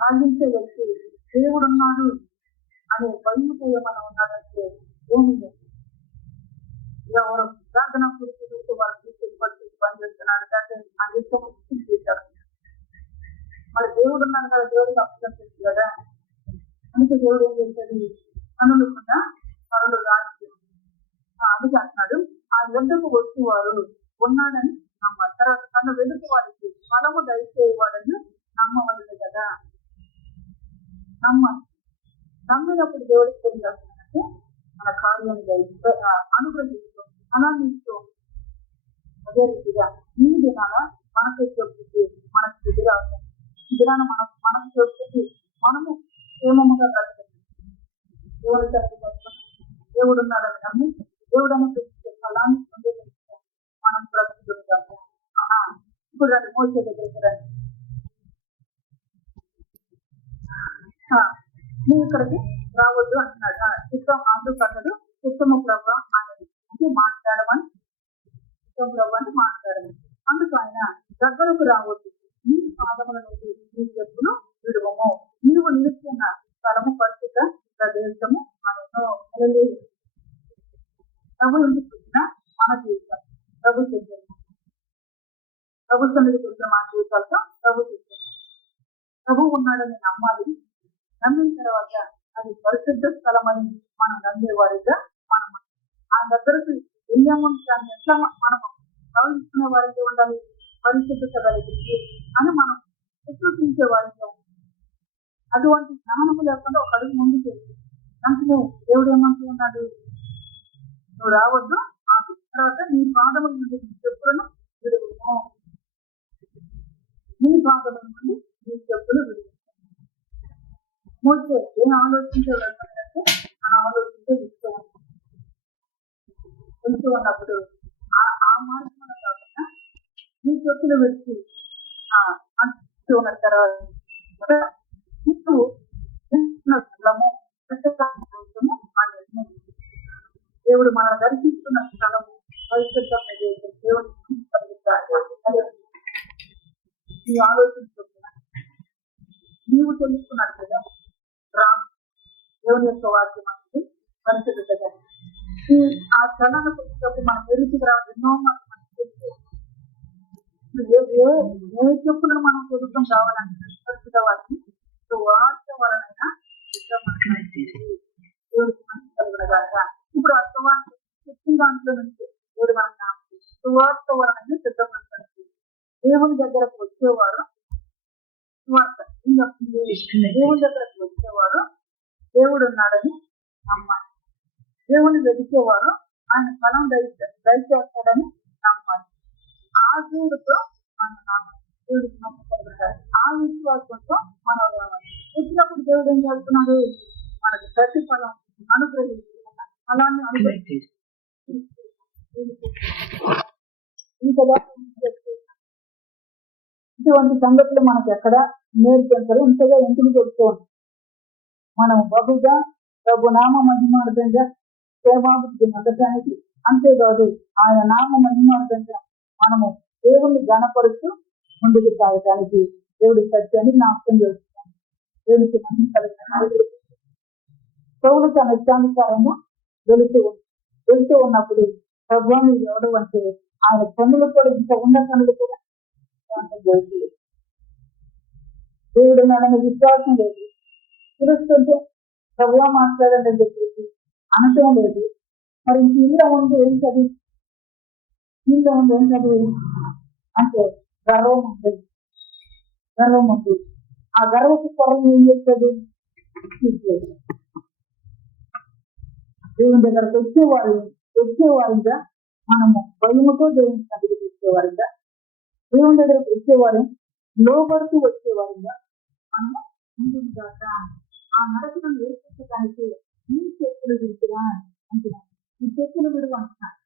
సాగించే వ్యక్తి దేవుడు ఉన్నాడు అనే భయంతో ఏమైనా ఉన్నాడంటే ఏమి లేదు. ఎవరు ప్రార్థన పూర్తి వారు తీసుకు పనిచేస్తున్నాడు అంటే చేశారు. మరి దేవుడు ఉన్నాడు కదా, దేవుడికి అప్పచెప్పింది కదా, అందుకే దేవుడు ఏం చేశాడు, పనులు కూడా పనులు రాసి అందుకే అంటున్నాడు ఆ వెంటకు వచ్చేవారు ఉన్నాడని నమ్మాలి. తర్వాత తన వెనుక వారికి ఫలము దయచేవాడని నమ్మవలేదు కదా. నమ్మినప్పుడు దేవుడికి ఏం చేస్తున్నాడంటే మన కార్యాన్ని అనుగ్రహిస్తూ ఆనందిస్తూ అదే రీతిగా ఈ దినాన మనకు చెప్తుంది మనకు ఎదురు అవుతుంది. ఈ దినాన మనకు చెప్తుంది మనము క్షేమముగా బ్రతకండి. దేవుడి తరపు కోసం దేవుడు ఉన్నాడని నమ్మి దేవుడు అనుగ్రహించే ఫలాన్ని పొందే మనం బ్రతుకుతుంటాము. ఇప్పుడు దాన్ని మోసే దగ్గరికి రండి. నువ్వు ఇక్కడికి రావద్దు అంటున్నాడు. చిత్తం అందుకు అన్నాడు ఉత్తమ ప్రభ అనేది అంటే మాట్లాడమని, ఉత్తమ ప్రభ అంటే మాట్లాడమని. అందుకు ఆయన దగ్గరకు రావద్దు, నీ పాదముల నుండి నీ చెప్పులు విడువము, నీవు నిలుస్తున్న స్థలము పరిస్థిత ప్రదేశము అనను. ప్రభు ఎందుకు చూసిన మన జీవితం ప్రభు చెప్తాను, ప్రభు సన్నిధి చూసిన మన జీవితాలతో ప్రభు చెప్తాను. ప్రభు ఉన్నాడని నమ్మాలి. నమ్మిన తర్వాత అది పరిశుద్ధ స్థలం అని మనం నమ్మేవారిగా మనం ఆ దగ్గరకు వెళ్ళాము. దాన్ని ఎట్లా మనం భావించుకునే వారికి ఉండాలి, పరిశుద్ధత కలిగింది అని మనం విశ్వసించే వారికి ఉండాలి. అటువంటి జ్ఞానము లేకుండా ఒక అడుగు ముందు చేసి అంటే దేవుడు ఏమంటూ ఉన్నాడు, నువ్వు రావద్దు, తర్వాత నీ పాదముల నుండి నీ చెప్పులను విడుగుము, నీ పాదముల నుండి నీ చెప్పులు విడుగు. మోసే ఏం ఆలోచించే వెళ్తాడంటే మన ఆలోచించే వెళ్తూ ఉన్నప్పుడు ఆ మార్గం కాకుండా నీ చెప్పులు వచ్చి అంటూ ఉన్న తర్వాత ఇప్పుడు స్థలము దేవుడు మనం దర్శిస్తున్న స్థలము పరిశుద్ధ ప్రదేశం దేవుడు నీ ఆలోచించుకుంటున్నా నీవు తెలుసుకున్నాడు కదా దేవుని యొక్క వాక్యం అనేది పరిశుద్ధత. ఆ స్థలాన్ని వచ్చినప్పుడు మనం వెలికి రావాలి. ఎన్నో మనకు తెలుసు ఏ చెప్పులను మనం పొదుపుతం కావాలంటే పరిశుద్ధ వాక్యం వార్త వలనైనా దేవుడికి మంచి కలుగునగాక. ఇప్పుడు ఆ సువార్త చెప్పిన దాంట్లో నుంచి దేవుడు మనకు సువార్త వలనైనా సిద్ధపడతాడు. దేవుని దగ్గరకు వచ్చేవారు సువార్త దేవుని దగ్గరకు వచ్చేవారు దేవుడు ఉన్నాడని నమ్మాలి. దేవుని వెతికేవారు ఆయన ఫలం దయచేస్తాడని నమ్మాలి. దేవుడితో మనం రావాలి, దేవుడికి నమ్మకం ఆ విశ్వాసంతో మనం రావాలి. వచ్చినప్పుడు దేవుడు ఏం చేస్తున్నాడు, మనకి ప్రతిఫలం అనుగ్రహిస్తున్నాడు. అలానే ఇటువంటి సంగతులు మనకు ఎక్కడ నేర్పించారు, ఇంతగా ఎందుకు చెప్తాం. మనం బహుగా ప్రభు నామ మహిమార్థంగా సేవాభివృద్ధి నడటానికి, అంతేకాదు ఆయన నామ మహిమార్థంగా మనము దేవుణ్ణి గణపరుస్తూ ముందుకు సాగటానికి దేవుడి సత్యాన్ని జ్ఞాపకం చేస్తున్నాం. దేవుడికి మహిమ కలుగుతుంది. సౌలు తన ఇష్టానుసారంగా వెళుతూ ఉన్నప్పుడు ప్రభువాన్ని ఎవడు అంటే ఆయన పనులు కూడా ఇంత ఉన్న పనులు కూడా దేవుడు నడని విశ్వాసం లేదు. తెలుస్తుంటే ప్రభువా మాట్లాడండి అని చెప్పేసి అనటం లేదు. మరి ఇంత ఉంది ఏం చదివి అంటే గర్వం ఉంటుంది. ఆ గర్వపు కొరలు ఏం చేస్తుంది, దేవుని దగ్గరకు వచ్చేవారిగా మనము భయముతో దేవుని దగ్గరికి వచ్చేవారిగా, దేవుని దగ్గరకు వచ్చేవారు లోపడుతూ వచ్చేవారిగా మనము ముందుకు కాక ఆ నడకను నేర్పించడానికి ఈ చెప్పులు విడుతురా అంటున్నాను. ఈ చెప్పులు విడువ అంటున్నాను.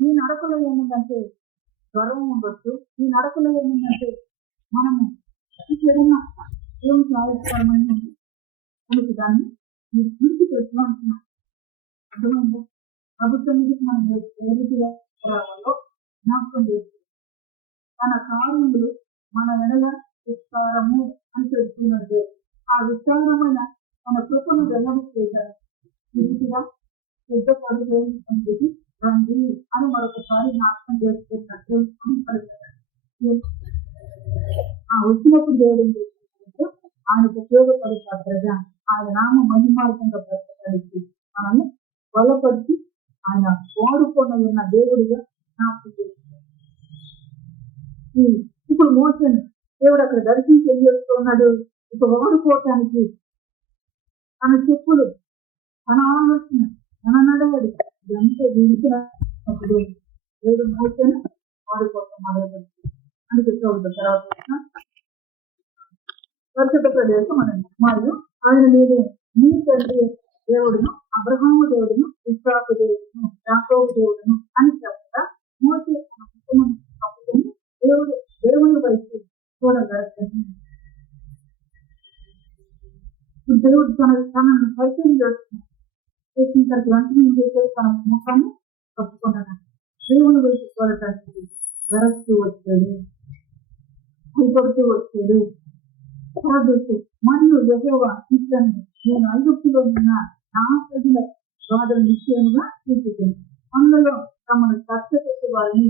ఈ నడకలో ఏముందంటే గర్వం ఉండొచ్చు. ఈ నడకలో ఏముందంటే మనము ఏదన్నా ఏం సాధిస్తామని మనకి దాన్ని విడిచిపెట్టు అంటున్నాం. అర్థమైందా? ప్రభుత్వం మీద మనం ఎవరిగా రావాలో జ్ఞాపకం చేస్తుంది. తన కార్యములు మన వెడల విస్తారము అని చెప్తున్నది. ఆ విస్తారమైన మన కృపను వెల్లడి చేశారు. ఇదిగా పెద్ద పడిపోయి రండి అని మరొకసారి జ్ఞాపకం చేసుకున్నట్టు వచ్చినప్పుడు దేవుడు ఏం చేస్తున్నట్టు ఆయనకు ఉపయోగపడే పాత్రగా ఆయన నామ మహిమార్గంగా బ్రతకడానికి మనల్ని బలపరిచి ఆయన వాడుకొని ఉన్న దేవుడిగా జ్ఞాపకం చేస్తున్నారు. ఇప్పుడు మోసను దేవుడు అక్కడ దర్శించి ఏం చేస్తున్నాడు, ఇప్పుడు వాడుకోవటానికి తన చెప్పులు, తన ఆలోచన, తన నడవడి ఇదంతా విడిచినప్పుడు దేవుడు మోసను వాడుకోవటం మొదలుపెట్టింది. అందుకే చూడదు తర్వాత పరిశుద్ధ ప్రదేశం అనండి. మరియు ఆయన మీద మీ తండ్రి దేవుడును, అబ్రహాము దేవుడును, ఇస్సాకు దేవుడును, యాకోబు దేవుడును అని చెప్తా మోసే తప్పుకొని దేవుని వైపు చూడగలుగుతుంది. దేవుడు తనను పరిచయం చేసిన తర్వాత వెంటనే చేసేది తన ముఖాన్ని తప్పుకున్నాడు. దేవుని వైపు చూడటానికి వెరస్తూ వచ్చాడు, భయపడుతూ వచ్చాడు. మరియు యెహోవా ఇట్లని నేను ఐగుప్తులో ఉన్న నా ప్రజల బాధలు నిశ్చయముగా తీసుకుంది. అందులో తమను కష్టపెట్టి వారిని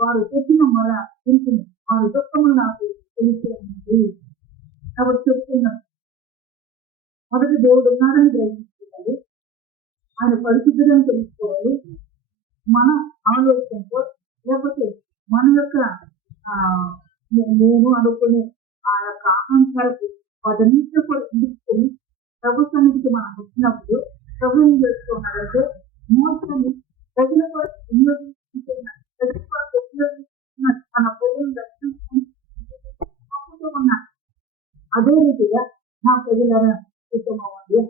వారు తెచ్చిన మొర తెలిసింది, వారి దుఃఖములు నాకు తెలిసేది. కాబట్టి చెప్తున్నాడు, మొదటి దేవుడు ఉన్నాడని గ్రహించుకోవాలి, ఆయన పరిశుద్ధులను తెలుసుకోవాలి. మన ఆలోచనతో లేకపోతే మన యొక్క నేను అనుకునే ఆ యొక్క ఆకాంక్షలకు వాటన్నిటితో కూడా ఇందుకొని ప్రభు సన్నిధికి మనం వచ్చినప్పుడు ప్రభు ఏం చేస్తున్నాడంటే మోసని ప్రజలతో తన ప్రజలను దర్శించుకొని ఉన్నాడు. అదే రీతిగా నా ప్రజలను ఉత్తమవ్వండి,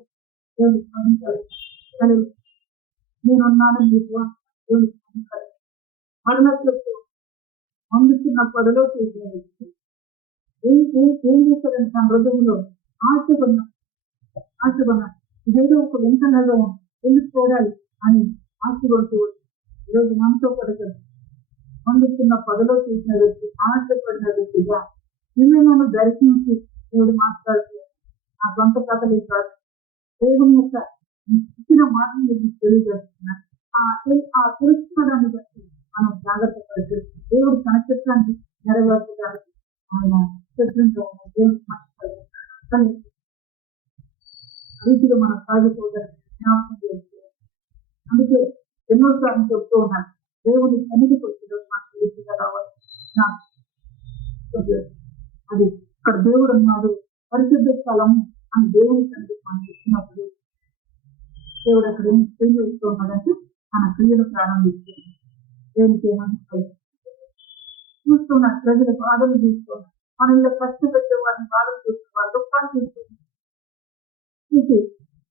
నేనున్నాను మీకు మరణకు అందుతున్న పదలో చేసిన వ్యక్తి ఏం చేస్తాడంటే తన హృదయంలో ఆశపడిన ఇదేదో ఒక వెంటనలో ఎందుకు చూడాలి అని ఆశపడుతూ ఈరోజు మనతో పడతాడు. అందుతున్న పదలో చేసిన వ్యక్తి, ఆశపడిన వ్యక్తిగా నిన్ను దర్శించి దేవుడు మాట్లాడుతూ ఆ సొంత కథలు కాదు, దేవుని యొక్క ఇచ్చిన మాటలు మీకు తెలియజేస్తున్నా. ఆ తెలుసుకోవడాన్ని బట్టి మనం జాగ్రత్త పడుతూ దేవుడు తన చిత్రాన్ని నెరవేర్చడానికి ఆయన చిత్రంతో ఉన్న దేవుడు కానీ రీతిలో మనం సాగిపోవడానికి జ్ఞాపకం చేస్తారు. అందుకే ఎన్నోసార్లు చెప్తూ ఉన్నాను, దేవుని సన్నిధికి వచ్చిన మనకు రీతిగా రావాలి. అది ఇక్కడ దేవుడు ఉన్నాడు, పరిశుద్ధ స్థలము అని దేవుని సన్నిధికి మనం ఇచ్చినప్పుడు దేవుడు అక్కడ ఏం చేస్తూ ఉన్నాడంటే తన క్రియలు ప్రారంభిస్తుంది. దేవునికి ఏమని చూస్తున్నారు, ప్రజల బాధలు చూస్తున్నారు, మనలో కష్టపెట్టే వారిని బాధలు చూస్తున్నారు, దుఃఖాలు చూసి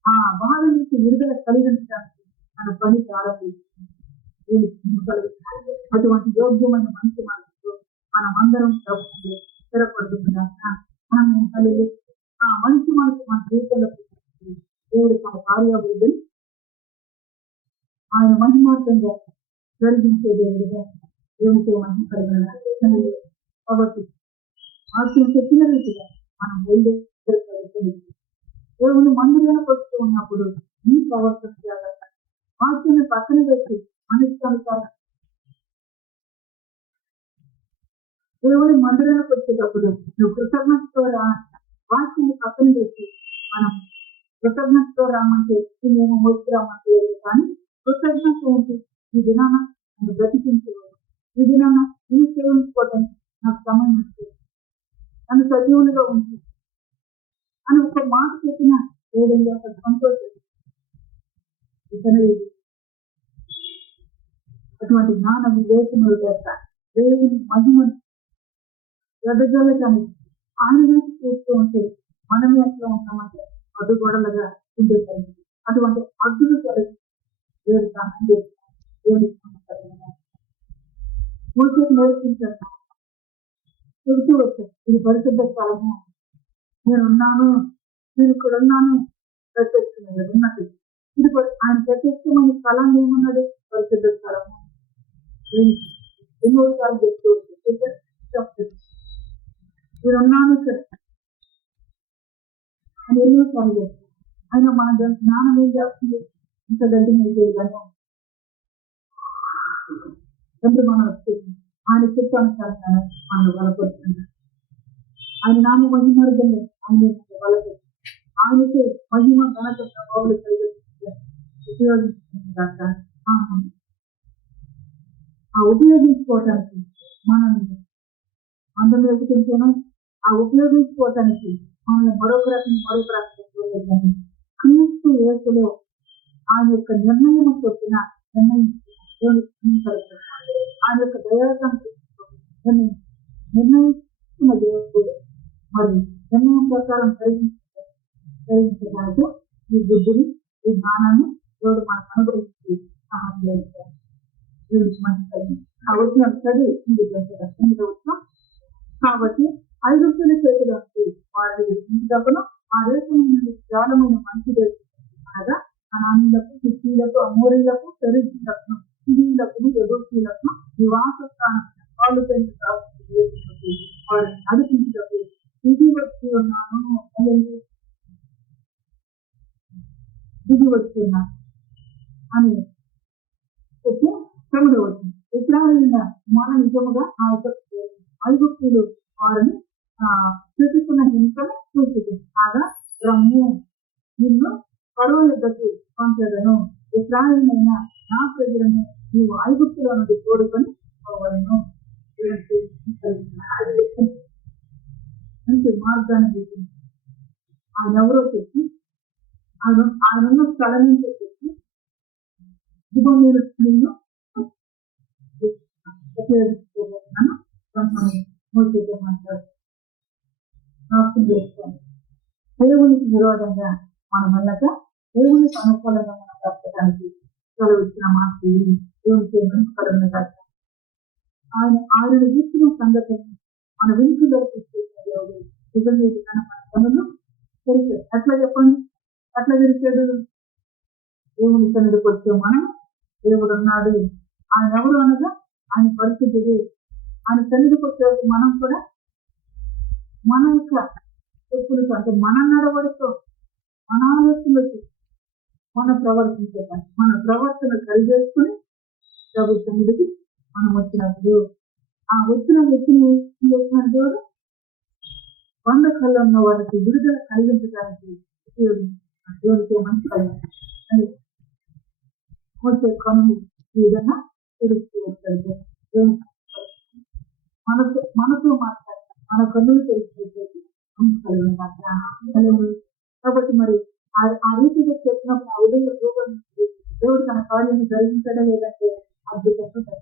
ఆ బాధ నుంచి విడుదల కలిగించడానికి మన పని ప్రారంభిస్తుంది. అటువంటి యోగ్యమైన మంచి మనసు మనమందరం ప్రభుత్వం స్థిరపడుతుందా ఆ మంచి మనసు మన జీవితంలో దేవుడు తన కార్యాభివృద్ధిని ఆయన మహిమార్థంగా జరిగించే దేవుడిగా దేవుడితో మహిమ కలిగిన కాబట్టి వాక్యం చెప్పిన రీతిగా మనం వెళ్ళే దేవుని మందిరానికి వస్తూ ఉన్నప్పుడు ఈ ప్రవర్తన జాగ్రత్త. వాక్యాన్ని పక్కన పెట్టి అనుష్ఠానికారు దేవుని మందిరానికి వచ్చేటప్పుడు నువ్వు కృతజ్ఞతతో వాక్యాన్ని పక్కన పెట్టి మనం కృతజ్ఞతతో రామంటే మేము వచ్చి రామంటే కానీ కృతజ్ఞత ఏంటి? ఈ దినాన నన్ను బ్రతికించేవాడు, ఈ దినాన నేను సేవించుకోవటం నాకు సమయం ఇస్తుంది, నన్ను సజీవులుగా ఉంటుంది అని ఒక మాట చెప్పిన ఏదైనా సంతోషం. అటువంటి జ్ఞాన వివేకములు చేత దేవుని మహిమను ఎదగలగాని ఆయన నుంచి చూస్తూ ఉంటే మనం ఎట్లా ఉంటామంటే అడ్డుగోడలుగా ఉండేది. అటువంటి అడ్డులు కలిగి దేవుడి సహాయం చేస్తాం, దేవుడి మూర్తికి నేర్పించాను చెబుతూ వచ్చాను. ఇది పరిశుద్ధ స్థలము, నేనున్నాను, నేను ఇక్కడ ఉన్నాను, ప్రత్యక్షమైన ఉన్నది. ఇది ఆయన ప్రత్యక్షమైన స్థలాన్ని ఏమన్నాడు? పరిశుద్ధ స్థలము. ఎన్నోసార్లు చెప్తూ వచ్చాను, నేనున్నాను ఇక్కడ అని ఎన్నోసార్లు చెప్తాను. ఆయన మన జ్ఞానం ఏం చేస్తుంది? ఇంత గడ్డి గండం తండ్రి మనం వచ్చేది ఆయన చిత్తానుసారంగా మనం బలపడుతున్నాం. ఆయన నామ మహిమార్థంగా ఆయన బలపడుతుంది. ఆయనకే మహిమ ఘనత ప్రభావాలు కలిగి ఉపయోగించుకుంటాక ఆ ఉపయోగించుకోవటానికి మనం అందరం ఎదుగుతుంటాను. ఆ ఉపయోగించుకోవటానికి మనల్ని మరొక రకం క్రీస్తు యేసులో ఆయన యొక్క నిర్ణయం చొప్పున ఆయన యొక్క దైవత్వం నిర్ణయించిన దేవుడు మరి నిర్ణయం ప్రకారం కలిగించడానికి ఈ బుద్ధిని, ఈ జ్ఞానాన్ని దేవుడు మనకు అనుగ్రహించి సహాయం చేస్తారు. కాబట్టి 5 చేతులకి వారి ఇంటికప్పుడు ఆ దేశం నుండి విశాలమైన మంచి దేశం అనగా అనానులకు, హిత్తీలకు, అమోరీలకు, పెరిజీలకు, సిరీలకు, ఎగుర్తీలకు నివాస స్థానం వాళ్ళు వారిని నడిపించటకు దిగి వచ్చి ఉన్నాను, దిగి వచ్చున్నాను అని చెప్పి 9వ వచనం. ఇశ్రాయేలుల మన నిజముగా ఆ యొక్క 5 వారిని చూపిస్తున్న హింసను చూసింది. కాగా రమ్ము నిన్ను ఫరో యొద్దకు పంపేదను, ఇశ్రాయేలునైన నా ప్రజలను నీవు ఐగుప్తులో నుండి తోడుకొని పోవలను. మంచి మార్గాన్ని చూసింది. ఆయన ఎవరో చెప్పి ఆయన ఉన్న స్థలం నుంచి చెప్పి ఇదిగో మీరు నిన్ను ఉపయోగించుకోబోతున్నాను దేవునికి విరోధంగా మనం వెళ్ళక దేవునికి అనుకూలంగా మనం బ్రతకడానికి సెలవిచ్చిన మాట దేవునికి మంచిపరమైన కాదు. ఆయన ఇచ్చిన సంగతిని మన వెనుకలోకి తీసుకొచ్చిన దేవుడు నిజంగా మన పనులు తెలిసాడు. ఎట్లా చెప్పండి, ఎట్లా తెలిసాడు? దేవుని సన్నిధికి వచ్చే మనం దేవుడు ఉన్నాడు. ఆయన ఎవరు అనగా ఆయన పరిస్థితి. ఆయన సన్నిధికి వచ్చే మనం కూడా మన యొక్క చెప్పులతో అంటే మన నడవడితో, మన ఆలోచనలతో మన ప్రవర్తన కలిగేసుకుని ప్రభు సన్నిధికి మనం వచ్చినప్పుడు ఆ వచ్చిన వ్యక్తిని దేవుడు 100 కళ్ళు ఉన్న వారికి విడుదల కలిగించడానికి దేవుడికి మంచి కలిగి వచ్చే కనులు ఈ విధంగా తెలుస్తూ వచ్చాడు. మనతో మాట్లాడి మన కన్నులు తెలిసి కాబట్టి మరి ఆ రీతిగా చెప్పినప్పుడు ఆ ఉదయం దేవుడు తన కార్యాన్ని జరిగించడం లేదంటే అద్భుతంగా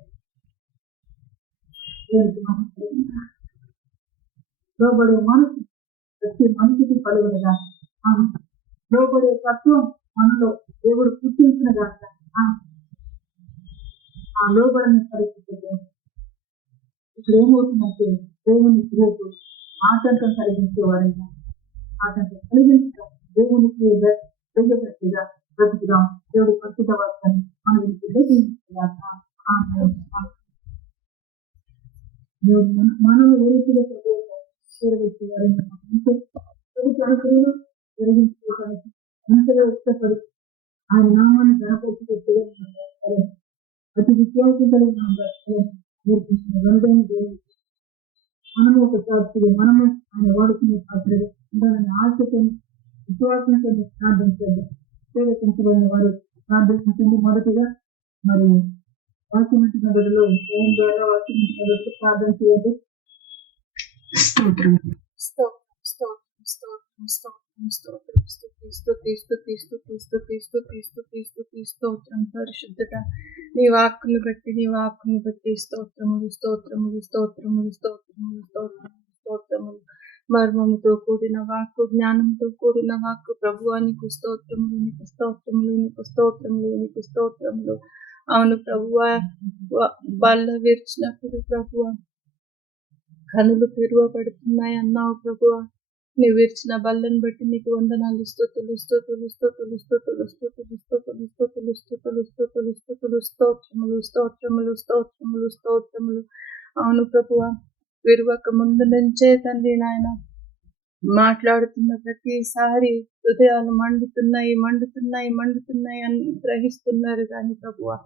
లోబడే మనసు ప్రతి మనిషికి కలుగునగా, లోబడే తత్వం మనలో దేవుడు పుట్టించినగా, ఆ లోబడిన పరిస్థితుల్లో ఇప్పుడు ఏమవుతుందంటే దేవుని క్రియకు ఆటంకం కలిగించేవారంట. ఆటంకం కలిగించడం దేవునికి దగ్గరగా బ్రతుకుదాం. దేవుడి ప్రస్తుత వర్గాన్ని మనం మనం ఏ రీతిగా చేరవచ్చేవారంటే జరిగించుకోవడానికి అంతగా ఇష్టపడి ఆయన నామాన్ని గణపరిచి అతి విశ్వాసం కలిగిన నేర్పించిన వెనుదైన దేవుడు మనము ఒక సాక్షిగా మనము ఆయన వాడుకునే పాత్రగా ఉండాలని ఆశతో విశ్వాసంతో ప్రార్థించండి. సేవకించబడిన వారు ప్రార్థించండి. మొదటిగా మరి వాక్యం బదులు ఫోన్ ద్వారా వాక్యం బదులు ప్రార్థన చేయండి. స్తోత్రం స్తోత్రం పరిశుద్ధత నీ వాక్కును బట్టి స్తోత్రములు స్తోత్రములు స్తోత్రములు స్తోత్రములు స్తోత్రములు స్తోత్రములు మర్మముతో కూడిన వాక్కు, జ్ఞానంతో కూడిన వాక్కు ప్రభువా, నీకు స్తోత్రములు, నీకు స్తోత్రములు, నీకు స్తోత్రములు, నీకు స్తోత్రములు. అవును ప్రభువా, బల్ల విరిచినప్పుడు ప్రభువా కనులు తెరువబడుతున్నాయి అన్నావు ప్రభువా. నువ్వు విరిచిన బల్లను బట్టి నీకు వందనాలు. స్తుతులు స్తుతులు స్తుతులు స్తుతులు స్తుతులు స్తుతులు స్తుతులు స్తుతులు స్తుతులు స్తుతులు స్తోత్రములు స్తోత్రములు స్తోత్రములు స్తోత్రములు. అవును ప్రభువా, విరువక ముందు నుంచే తండ్రి నాయన మాట్లాడుతున్న ప్రతిసారి హృదయాలు మండుతున్నాయి మండుతున్నాయి మండుతున్నాయి అని గ్రహిస్తున్నారు కానీ ప్రభువా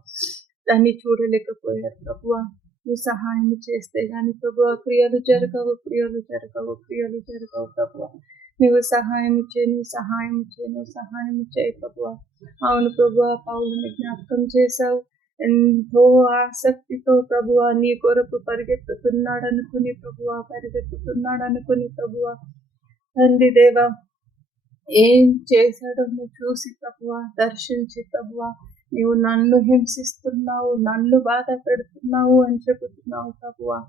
దాన్ని చూడలేకపోయారు ప్రభువా. నువ్వు సహాయం చేస్తే గాని ప్రభువా క్రియలు జరగవు ప్రభువా. నువ్వు సహాయం చేయి ప్రభువా. అవును ప్రభువా, పౌలుని జ్ఞాపకం చేశావు. ఎంతో ఆసక్తితో ప్రభువా నీ కొరకు పరిగెత్తుతున్నాడు అనుకుని ప్రభువా తండ్రి దేవా ఏం చేశాడో నువ్వు చూసి ప్రభువా, దర్శించి ప్రభువా, నువ్వు నన్ను హింసిస్తున్నావు, నన్ను బాధ పెడుతున్నావు అని చెబుతున్నావు ప్రభువా.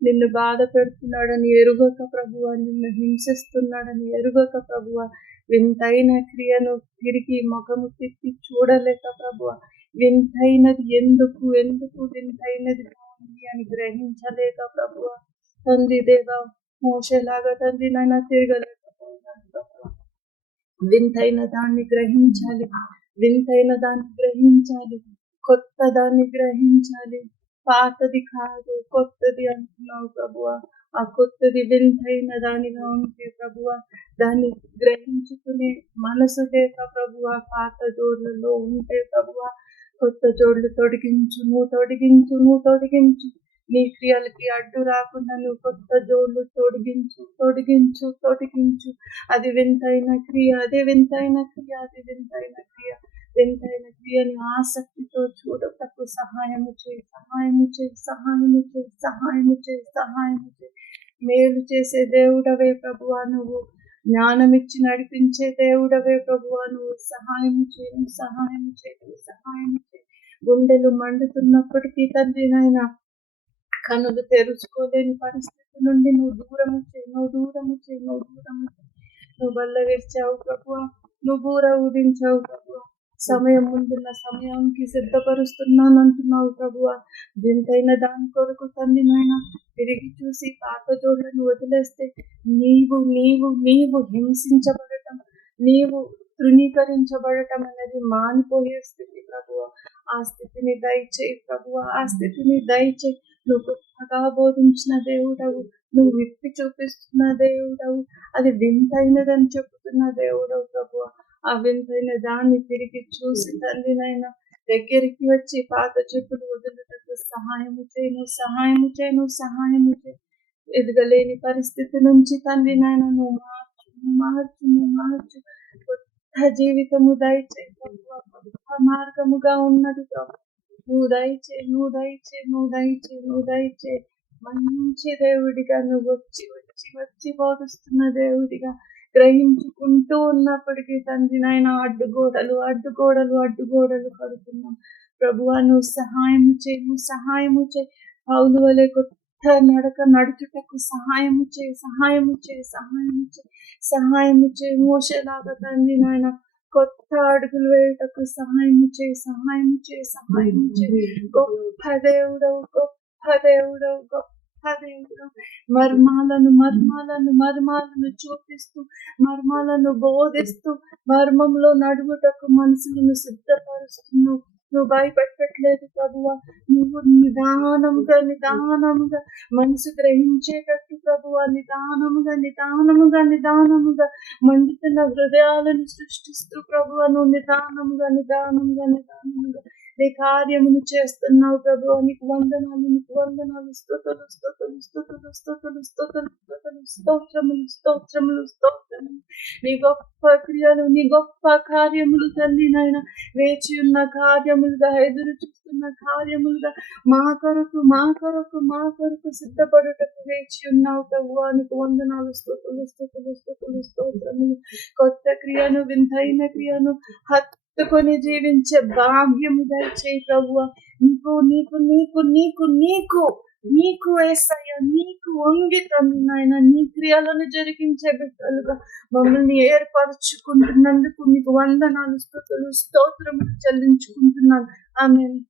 నిన్ను బాధ పెడుతున్నాడని ఎరుగక ప్రభువా, నిన్ను హింసిస్తున్నాడని ఎరుగక ప్రభువా, వింతైన క్రియను తిరిగి ముఖము తిప్పి చూడలేక ప్రభువా, వింతైనది ఎందుకు వింతైనది అని గ్రహించలేక ప్రభువా తండ్రి దేవా మోషేలాగా తండ్రి నైనా తిరగలేకపోయినాను ప్రభువా. వింతైన దాన్ని గ్రహించాలి, కొత్త దాన్ని గ్రహించాలి. పాతది కాదు కొత్తది అంటున్నావు ప్రభువా. ఆ కొత్తది వింతైన దానిగా ఉంటే ప్రభువా దాన్ని గ్రహించుకునే మనసు లేక ప్రభువా పాత జోడ్లలో ఉంటే ప్రభువా కొత్త జోడ్లు తొడిగించు. నీ క్రియలకి అడ్డు రాకుండా నువ్వు కొత్త జోడ్లు తొడిగించు. అది వింతైన క్రియ, వింతైన క్రియని ఆసక్తితో చూడటకు సహాయము చేయి. మేలు చేసే దేవుడవే ప్రభువా, నువ్వు జ్ఞానమిచ్చి నడిపించే దేవుడవే ప్రభువా, నువ్వు సహాయము చేయి. గుండెలు మండుతున్నప్పటికీ తండ్రి నాయన కనులు తెరుచుకోలేని పరిస్థితి నుండి నువ్వు దూరము చేయి. నువ్వు బల్ల విరిచావు ప్రభువా, నువ్వు బూర ఊదించావు ప్రభువా. సమయం ముందున్న సమయానికి సిద్ధపరుస్తున్నానంటున్నావు ప్రభువా. వింతైన దాని కొరకు తండ్రి నాయన తిరిగి చూసి పాత జోడ్లను వదిలేస్తే నీవు హింసించబడటం, నీవు తృణీకరించబడటం అనేది మానిపోయే స్థితి ప్రభువా. ఆ స్థితిని దయచేయి ప్రభువా, నువ్వు గొప్పగా బోధించిన దేవుడవు, నువ్వు విప్పి చూపిస్తున్న దేవుడవు, అది వింతైనదని చెబుతున్న దేవుడవు ప్రభువా. ఆ వింతైన దాన్ని తిరిగి చూసి తండ్రి నాయన దగ్గరికి వచ్చి పాత చెప్పులు వదులుటకు సహాయము చేయి. ఎదగలేని పరిస్థితి నుంచి తండ్రి నాయన నువ్వు మార్చు. కొత్త జీవితము దయచేయి ప్రభువా. కొత్త మార్గముగా ఉన్నది ప్రభువా. నువ్వు దయచేయి. మంచి దేవుడిగా నువ్వు వచ్చి బోధిస్తున్న దేవుడిగా గ్రహించుకుంటూ ఉన్నప్పటికీ తండ్రి నాయన అడ్డుగోడలు కడుతున్నాం ప్రభువా. నువ్వు సహాయము చేయి. పౌలు వలె కొత్త నడక నడుచుటకు సహాయము చేయి, సహాయము చేయి, సహాయము చేయి, సహాయము చేయి. మోషేలాగా తండ్రి నాయన కొత్త అడుగులు వేయటకు సహాయము చేయి, సహాయము చేయి, సహాయము చేయి. గొప్ప దేవుడవు, గొప్ప దేవుడవు, గొప్ప దేవుడవు. మర్మాలను మర్మాలను మర్మాలను చూపిస్తూ, మర్మాలను బోధిస్తూ, మర్మంలో నడుగుటకు మనసులను సిద్ధపరుస్తున్నావు. నువ్వు భయపెట్టట్లేదు ప్రభువా. నువ్వు నిదానముగా నిదానముగా మనసు గ్రహించేటట్టు ప్రభువా, నిదానముగా నిదానముగా నిదానముగా మండుతున్న హృదయాలను సృష్టిస్తూ ప్రభువా, నువ్వు నిదానముగా నిదానముగా నిదానముగా నీ కార్యమును చేస్తున్నావు ప్రభువా. నీకు వందనాలు, నీకు వందనాలు. స్తుతులు స్తుతులు స్తుతులు స్తుతులు స్తుతులు స్తుతులు స్తోత్రములు స్తోత్రములు స్తోత్రములు. నీ గొప్ప క్రియలు, నీ గొప్ప కార్యములు తండ్రి నాయన, వేచి ఉన్న కార్యములుగా, ఎదురు చూస్తున్న కార్యములుగా మా కొరకు మా కొరకు మా కొరకు సిద్ధపడుటకు వేచి ఉన్నావు ప్రభువా. నీకు వందనాలు. స్తుతులు స్తుతులు స్తుతులు స్తోత్రములు. కొత్త క్రియను, వింతైన క్రియను హత్తుకొని జీవించే భాగ్యము దయచేయి ప్రభువా. నీకు నీకు నీకు నీకు నీకు నీకు యేసయ్య, నీకు వంగి తండ్రి నాయన, నీ క్రియలను జరిగించే బిడ్డలుగా మమ్మల్ని ఏర్పరచుకుంటున్నందుకు నీకు వందనాలు, స్తుతులు స్తోత్రములు చెల్లించుకుంటున్నాను. ఆమేన్.